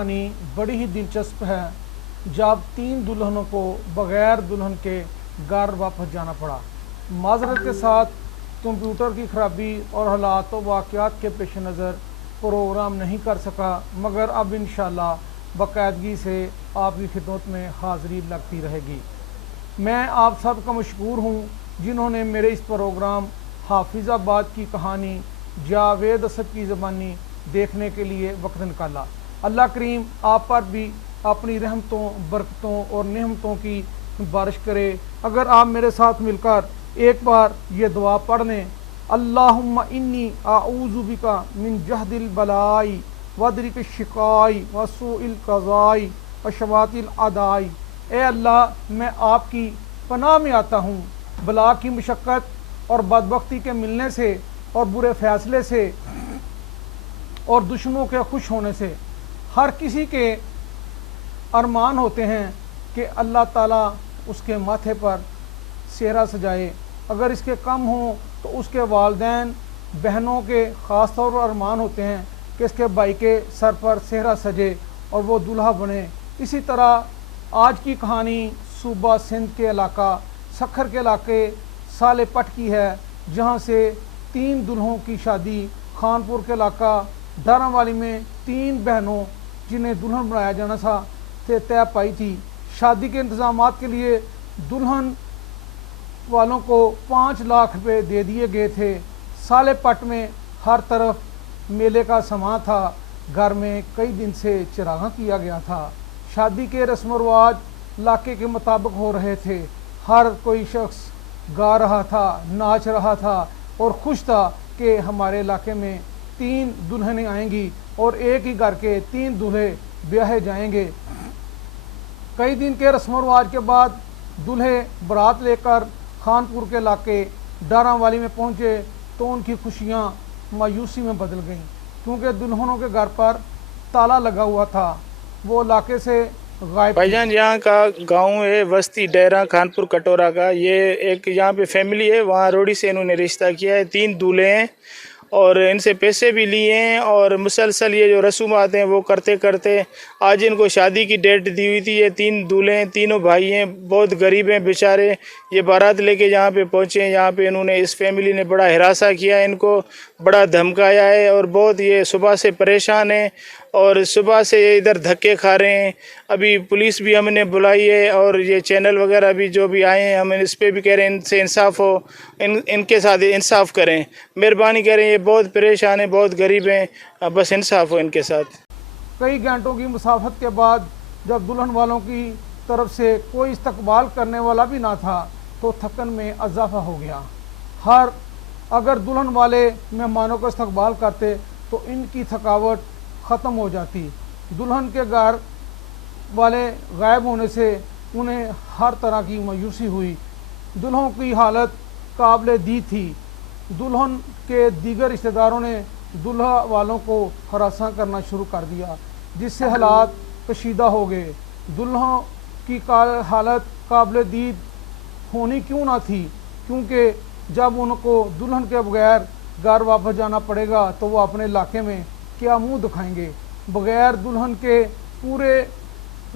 कहानी बड़ी ही दिलचस्प है। जब 3 दुल्हनों को बग़ैर दुल्हन के घर वापस जाना पड़ा। माजरत के साथ कंप्यूटर की खराबी और हालात व वाक़यात के पेश नज़र प्रोग्राम नहीं कर सका, मगर अब इंशाअल्लाह बाकायदगी से आपकी खिदमत में हाज़िरी लगती रहेगी। मैं आप सब का मशकूर हूँ जिन्होंने मेरे इस प्रोग्राम हाफिज़ाबाद की कहानी जावेद असद की ज़बानी देखने के लिए वक्त निकाला। अल्लाह करीम आप पर भी अपनी रहमतों, बरकतों और नेमतों की बारिश करे। अगर आप मेरे साथ मिलकर एक बार ये दुआ पढ़ लें, अल्लाहुम्मा इन्नी आऊज़ु बिका मिन जहदिल बलाई वदरिक शिकाई व सूइल क़ज़ाई व शमातिल अदाई। ए अल्लाह, मैं आपकी पनाह में आता हूँ बला की मशक्क़त और बदबख्ती के मिलने से और बुरे फ़ैसले से और दुश्मनों के खुश होने से। हर किसी के अरमान होते हैं कि अल्लाह ताला उसके माथे पर सेहरा सजाए। अगर इसके कम हों तो उसके वालिदैन बहनों के ख़ास तौर पर अरमान होते हैं कि इसके भाई के सर पर सेहरा सजे और वो दूल्हा बने। इसी तरह आज की कहानी सूबा सिंध के इलाका सखर के इलाके साले पट की है, जहाँ से 3 दुल्हों की शादी खानपुर के इलाका दारावाली में 3 बहनों जिन्हें दुल्हन बनाया जाना था से तय पाई थी। शादी के इंतज़ामात के लिए दुल्हन वालों को 5 लाख रुपए दे दिए गए थे। साले पट में हर तरफ मेले का समा था। घर में कई दिन से चिरागा किया गया था। शादी के रस्म व रवाज इलाके के मुताबिक हो रहे थे। हर कोई शख्स गा रहा था, नाच रहा था और खुश था कि हमारे इलाके में 3 दुल्हनें आएंगी और एक ही घर के 3 दूल्हे ब्याहे जाएंगे। कई दिन के रस्म व रवाज के बाद दूल्हे बारात लेकर खानपुर के इलाके डारावाली में पहुंचे तो उनकी खुशियां मायूसी में बदल गईं, क्योंकि दुल्हनों के घर पर ताला लगा हुआ था। वो इलाके से गायब। भाईजान, यहाँ का गांव है बस्ती डेरा खानपुर कटोरा का। ये एक यहाँ पे फैमिली है, वहाँ रोडी से इन्होंने रिश्ता किया है। 3 दूल्हे हैं और इनसे पैसे भी लिए हैं और मुसलसल ये जो रसूमात हैं वो करते करते आज इनको शादी की डेट दी हुई थी। ये 3 दूल्हे हैं, तीनों भाई हैं, बहुत गरीब हैं बेचारे। ये बारात लेके यहाँ पे पहुँचे हैं। यहाँ पे इन्होंने, इस फैमिली ने बड़ा हिरासा किया है, इनको बड़ा धमकाया है और बहुत ये सुबह से परेशान हैं और सुबह से ये इधर धक्के खा रहे हैं। अभी पुलिस भी हमने बुलाई है और ये चैनल वगैरह भी जो भी आए हैं, हम इस पे भी कह रहे हैं इनसे इंसाफ हो, इनके साथ इंसाफ करें, मेहरबानी करें। ये बहुत परेशान हैं, बहुत गरीब हैं, बस इंसाफ हो इनके साथ। कई घंटों की मुसाफत के बाद जब दुल्हन वालों की तरफ से कोई इस्तकबाल करने वाला भी ना था तो थकन में इजाफा हो गया। अगर दुल्हन वाले मेहमानों का इस्तकबाल करते तो इनकी थकावट ख़त्म हो जाती। दुल्हन के घर वाले गायब होने से उन्हें हर तरह की मायूसी हुई। दुल्हों की हालत काबिल दी थी। दुल्हन के दीगर रिश्तेदारों ने दुल्हा वालों को हरासा करना शुरू कर दिया, जिससे हालात कशीदा हो गए। दुल्हों की हालत काबिल दीद होनी क्यों ना थी, क्योंकि जब उनको दुल्हन के बगैर घर वापस जाना पड़ेगा तो वो अपने इलाके में क्या मुंह दिखाएंगे। बगैर दुल्हन के पूरे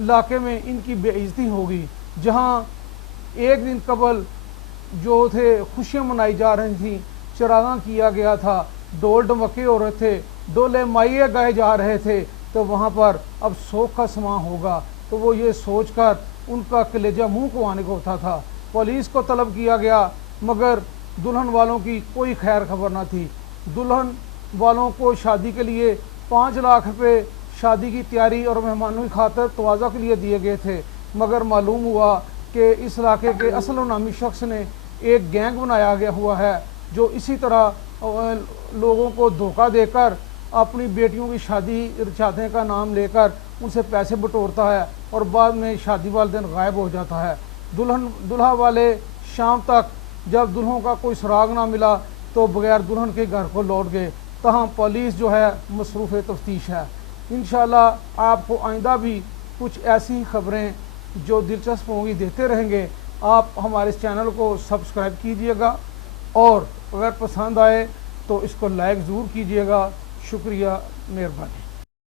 इलाके में इनकी बेइज्जती होगी। जहां एक दिन कबल जो थे खुशियां मनाई जा रही थी, चिरागा किया गया था, ढोल ढमके हो रहे थे, डोले माइये गाए जा रहे थे, तो वहां पर अब शोक का समा होगा। तो वो ये सोचकर उनका कलेजा मुंह को आने को होता था। पुलिस को तलब किया गया, मगर दुल्हन वालों की कोई खैर खबर ना थी। दुल्हन वालों को शादी के लिए 5 लाख रुपए शादी की तैयारी और मेहमानों की खातिर तवाज़ा के लिए दिए गए थे, मगर मालूम हुआ कि इस इलाके के असल नामी शख्स ने एक गैंग बनाया गया हुआ है जो इसी तरह लोगों को धोखा देकर अपनी बेटियों की शादी चाहते का नाम लेकर उनसे पैसे बटोरता है और बाद में शादी वाले दिन गायब हो जाता है। दुल्हा वाले शाम तक जब दुल्हों का कोई सुराग ना मिला तो बगैर दुल्हन के घर को लौट गए। तहाँ पुलिस जो है मसरूफ़ तफ्तीश है। इंशाअल्लाह आपको आइंदा भी कुछ ऐसी खबरें जो दिलचस्प होंगी देते रहेंगे। आप हमारे इस चैनल को सब्सक्राइब कीजिएगा और अगर पसंद आए तो इसको लाइक ज़रूर कीजिएगा। शुक्रिया, मेहरबानी।